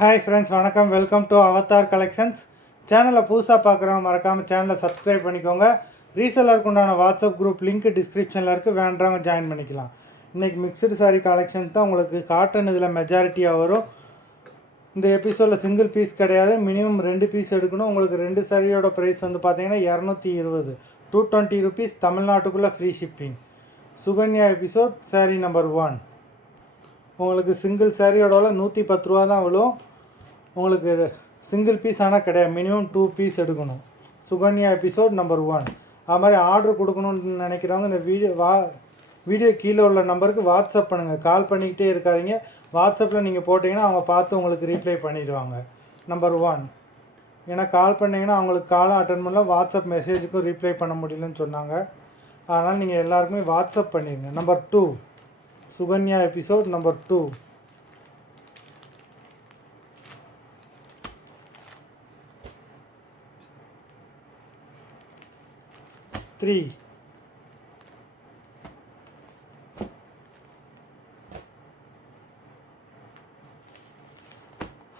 Hi friends, வணக்கம். Welcome to Avatar collections. சேனலை புதுசாக பார்க்குறவங்க மறக்காமல் சேனலை சப்ஸ்கிரைப் பண்ணிக்கோங்க. ரீசெல்லருக்கு உண்டான வாட்ஸ்அப் குரூப் லிங்க் டிஸ்கிரிப்ஷனில் இருக்குது, வேண்டவங்க ஜாயின் பண்ணிக்கலாம். இன்றைக்கி மிக்சடு சாரீ கலெக்ஷன் தான் உங்களுக்கு காட்டன் இதில் மெஜாரிட்டியாக வரும். இந்த எபிசோடில் சிங்கிள் பீஸ் கிடையாது, மினிமம் 2 பீஸ் எடுக்கணும். உங்களுக்கு 2 சாரியோட ப்ரைஸ் வந்து பார்த்தீங்கன்னா 220, 220 ருபீஸ், தமிழ்நாட்டுக்குள்ளே ஃப்ரீ ஷிப்பிங். சுகன்யா எபிசோட் சாரீ நம்பர் 1. உங்களுக்கு சிங்கிள் சாரியோட 110 ரூபா தான் விழும். உங்களுக்கு சிங்கிள் பீஸ் ஆனால் கிடையாது, மினிமம் 2 பீஸ் எடுக்கணும். Sukanya episode number 1. அது மாதிரி ஆர்டர் கொடுக்கணுன்னு நினைக்கிறவங்க இந்த வீடியோ கீழே உள்ள நம்பருக்கு வாட்ஸ்அப் பண்ணுங்கள். கால் பண்ணிக்கிட்டே இருக்காதிங்க. வாட்ஸ்அப்பில் நீங்கள் போட்டிங்கன்னா அவங்க பார்த்து உங்களுக்கு ரீப்ளை பண்ணிடுவாங்க. நம்பர் 1. ஏன்னா கால் பண்ணிங்கன்னா அவங்களுக்கு காலும் அட்டன் பண்ணல, வாட்ஸ்அப் மெசேஜுக்கும் ரீப்ளை பண்ண முடியலன்னு சொன்னாங்க. அதனால் நீங்கள் எல்லாருக்குமே வாட்ஸ்அப் பண்ணிடுங்க. நம்பர் 2. Sukanya episode number 2. 3.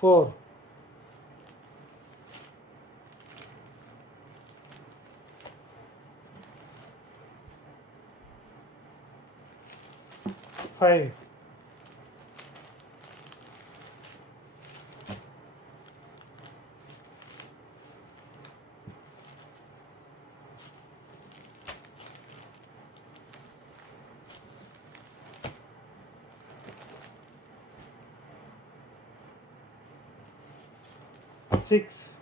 4. 5. 6.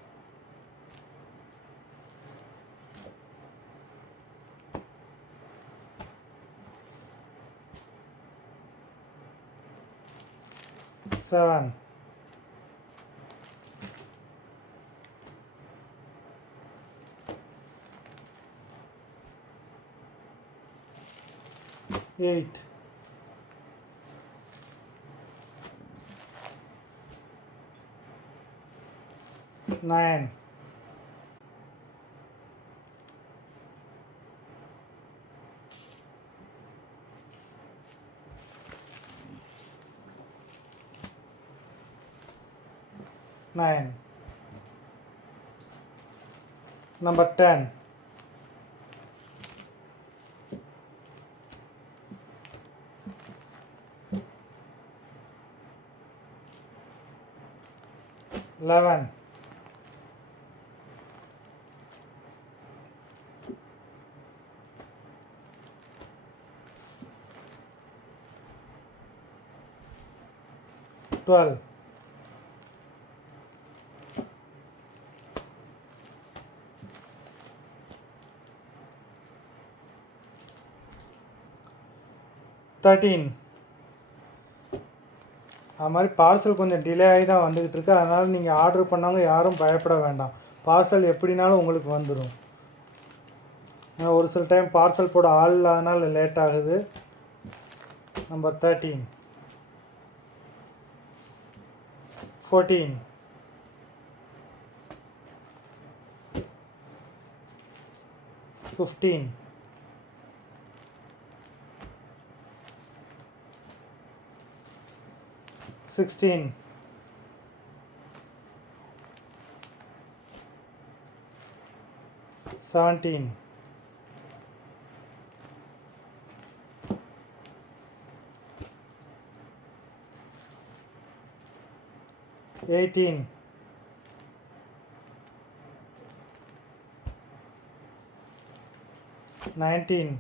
7. 8. 9. 9. Number 10. 11. 12. 13. அது மாதிரி பார்சல் கொஞ்சம் டிலே ஆகி தான் வந்துக்கிட்டு இருக்கு. அதனால் நீங்கள் ஆர்டர் பண்ணவங்க யாரும் பயப்பட வேண்டாம். பார்சல் எப்படினாலும் உங்களுக்கு வந்துடும். ஒரு சில டைம் பார்சல் போட ஆள் இல்லாதனால லேட் ஆகுது. நம்பர் 13. 14. 15. 16. 17. 18. 19.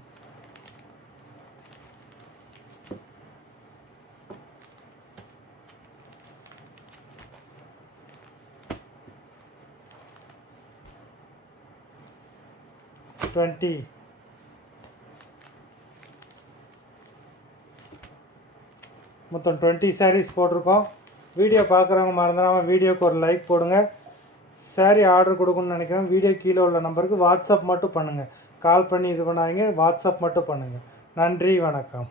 20. மொத்தம் 20 சாரீஸ் போட்டிருக்கோம். வீடியோ பார்க்குறவங்க மறந்துடாமல் வீடியோக்கு ஒரு லைக் போடுங்க. சாரீ ஆர்டர் கொடுக்கணும்னு நினைக்கிறேன். வீடியோ கீழே உள்ள நம்பருக்கு வாட்ஸ்அப் மட்டும் பண்ணுங்கள். கால் பண்ணி இது பண்ணாதீங்க, வாட்ஸ்அப் மட்டும் பண்ணுங்கள். நன்றி, வணக்கம்.